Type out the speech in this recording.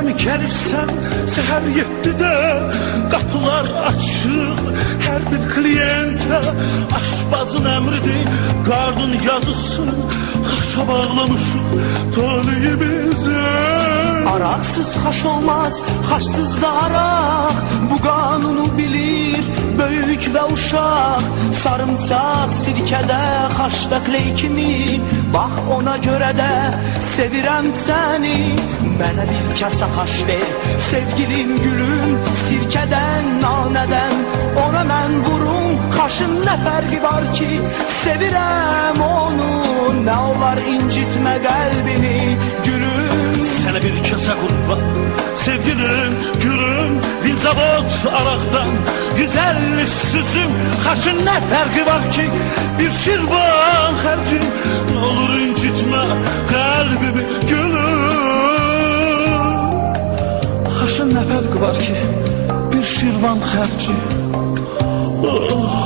mi gelirsen seher 7'de kapılar açık her bir kliyente. Aşbazın emridir gardın yazısı, haşa bağlamışıq talihimizi. Araksız haş olmaz, haşsız da arak. Bu kanunu bilir büyük ve uşak. Sarımsak sirkede haşta kley kimi. Bak ona göre de sevirem seni. Bana bir kase haş ver sevgilim gülüm. Sirkeden naneden ona ben vurum. Haşın ne farkı var ki sevirem onu. Ne olar incitme kalbimi gülüm. Sana bir kase kurban sevgilim gülüm. Vinzavod araktan güzel süzüm. Haşın ne farkı var ki bir şirvan harcı. Ne olur incitme kalbimi gülüm. Haşın ne farkı var ki bir şirvan harcı. Oh.